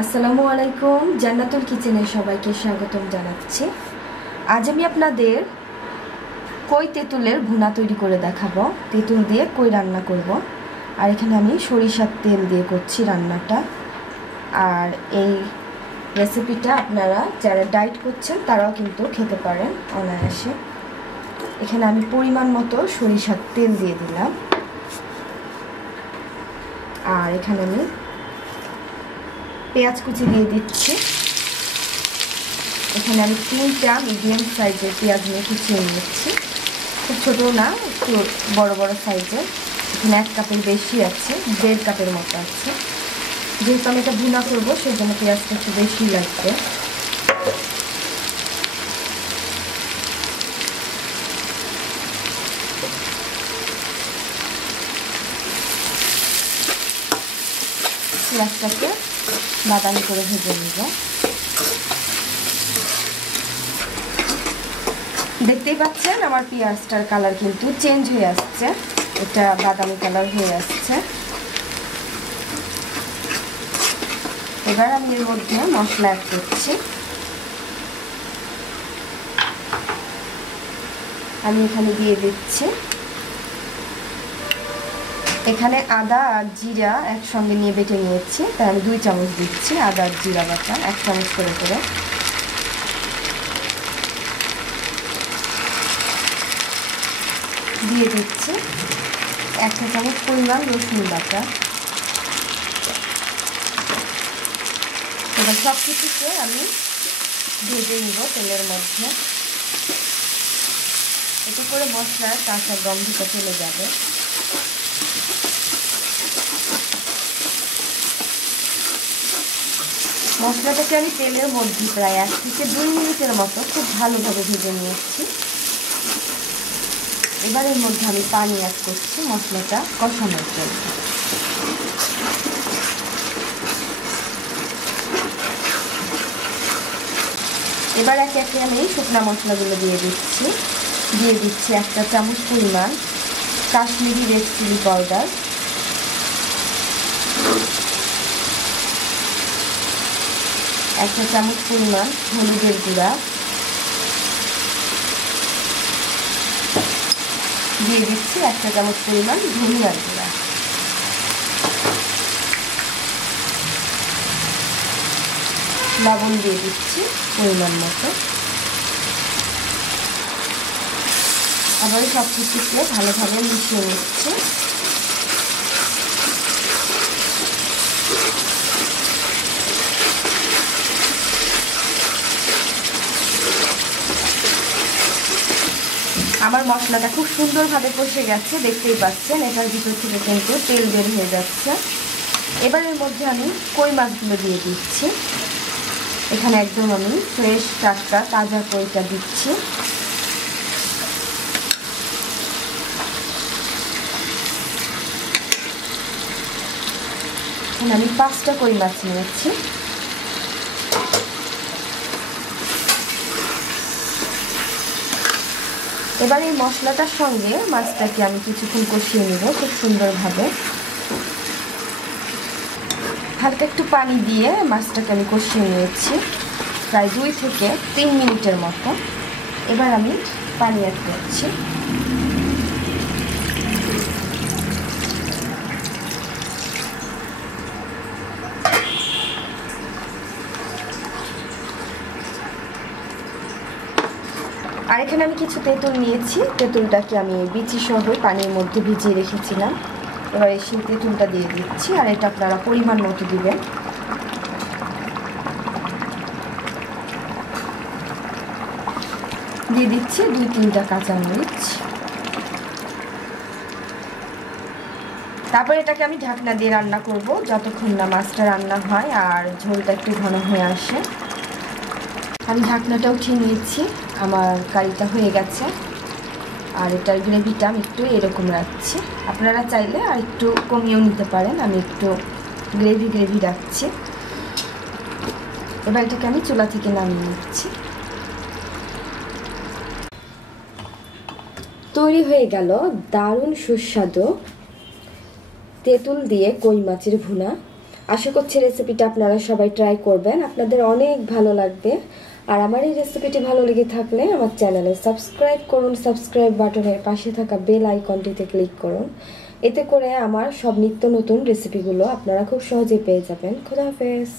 আসসালামু আলাইকুম, জান্নাতুল কিচেনে সবাইকে স্বাগতম জানাচ্ছি। আজ আমি আপনাদের কই তেঁতুলের ভুনা তৈরি করে দেখাবো। তেঁতুল দিয়ে কই রান্না করব। আর এখানে আমি সরিষার তেল দিয়ে করছি রান্নাটা। আর এই রেসিপিটা আপনারা যারা ডায়েট করছেন তারাও কিন্তু খেতে পারেন অনায়াসে। এখানে আমি পরিমাণ মতো সরিষার তেল দিয়ে দিলাম। আর এখানে আমি পেঁয়াজ কুচি দিয়ে দিচ্ছি। এখানে আমি 3টা মিডিয়াম সাইজের পেঁয়াজ নিয়ে কুচিয়ে নিচ্ছি, খুব ছোটো না, একটু বড় বড় সাইজের। এখানে 1 কাপের বেশি আছে, 1.5 কাপের মতো আছে। যেহেতু আমি এটা ভুনা করবো সেই জন্য পেঁয়াজটা একটু বেশি লাগবে। পেঁয়াজটাকে বাদামি করে ভেজে নিব। দেখতেই পাচ্ছেন আমার পেঁয়াজটার কালার কিন্তু চেঞ্জ হয়ে আসছে, এটা বাদামি কালার হয়ে আসছে। এবার আমি এর মধ্যে মশলা অ্যাড করছি। আমি এখানে দিয়ে দিচ্ছি, এখানে আদা আর জিরা একসঙ্গে নিয়ে বেটে নিয়েছি, তাই আমি 2 চামচ দিচ্ছি আদা আর জিরা বাটা, 1 চামচ করে করে। দিয়ে দিচ্ছি 1 চামচ পরিমাণ রসুন বাটা। এবার সব কিছুকে আমি ভেজে নিব তেলের মধ্যে। এতে করে মশলার কাঁচা গন্ধটা চলে যাবে। মশলাটাকে আমি তেলের মধ্যে প্রায় 1 থেকে 2 মিনিটের মতো খুব ভালোভাবে ভেজে নিয়েছি। এবার এর মধ্যে আমি পানি অ্যাড করছি মশলাটা কষানোর জন্য। এবার একে একে আমি শুকনো মশলাগুলো দিয়ে দিচ্ছি। 1 চামচ পরিমাণ কাশ্মীরি রেড চিলি পাউডার, 1 চামচ পরিমাণ হলুদের গুঁড়া, দিয়ে দিচ্ছি 1 চামচ পরিমাণ ধনিয়ার গুঁড়া। লবণ দিয়ে দিচ্ছি পরিমাণ মতো। আবার সব কিছুকে ভালোভাবে মিশিয়ে নিচ্ছি। আমার মশলাটা খুব সুন্দরভাবে কষে গেছে, দেখতেই পাচ্ছেন এটার ভিতর থেকে কিন্তু তেল বের হয়ে যাচ্ছে। এবার এর মধ্যে আমি কই মাছগুলো দিয়ে দিচ্ছি। এখানে একদম আমি ফ্রেশ টাটকা তাজা কইটা দিচ্ছি। এখানে আমি 5টা কই মাছ নিয়েছি। এবার এই মশলাটার সঙ্গে মাছটাকে আমি কিছুক্ষণ কষিয়ে নেব খুব সুন্দরভাবে। হালকা একটু পানি দিয়ে মাছটাকে আমি কষিয়ে নিয়েছি প্রায় 2 থেকে 3 মিনিটের মতো। এবার আমি পানি অ্যাড করছি। আর এখানে আমি কিছু তেঁতুল নিয়েছি, তেঁতুলটাকে আমি বিচি সহ পানির মধ্যে ভিজিয়ে রেখেছিলাম। এবার সেই তেঁতুলটা দিয়ে দিচ্ছি, আর এটা আপনারা পরিমাণ মতো দিবেন। দিয়ে দিচ্ছি 2-3টা কাঁচামরিচ। তারপর এটাকে আমি ঢাকনা দিয়ে রান্না করব যতক্ষণ না মাছটা রান্না হয় আর ঝোলটা একটু ঘন হয়ে আসে। আমি ঢাকনাটা উঠিয়ে নিয়েছি, আমার কারিটা হয়ে গেছে। আর এটার গ্রেভিটা আমি একটু এরকম রাখছি, আপনারা চাইলে আর একটু কমিয়েও নিতে পারেন। আমি একটু গ্রেভি রাখছি। এবার এটাকে আমি চুলা থেকে নামিয়ে নিচ্ছি। তৈরি হয়ে গেল দারুণ সুস্বাদু তেঁতুল দিয়ে কই মাছের ভুনা। আশা করছি রেসিপিটা আপনারা সবাই ট্রাই করবেন, আপনাদের অনেক ভালো লাগবে। আর আমার এই রেসিপিটি ভালো লেগে থাকলে আমার চ্যানেলে সাবস্ক্রাইব করুন, সাবস্ক্রাইব বাটনের পাশে থাকা বেল আইকনটিতে ক্লিক করুন। এতে করে আমার সব নিত্য নতুন রেসিপিগুলো আপনারা খুব সহজেই পেয়ে যাবেন। খোদা হাফেজ।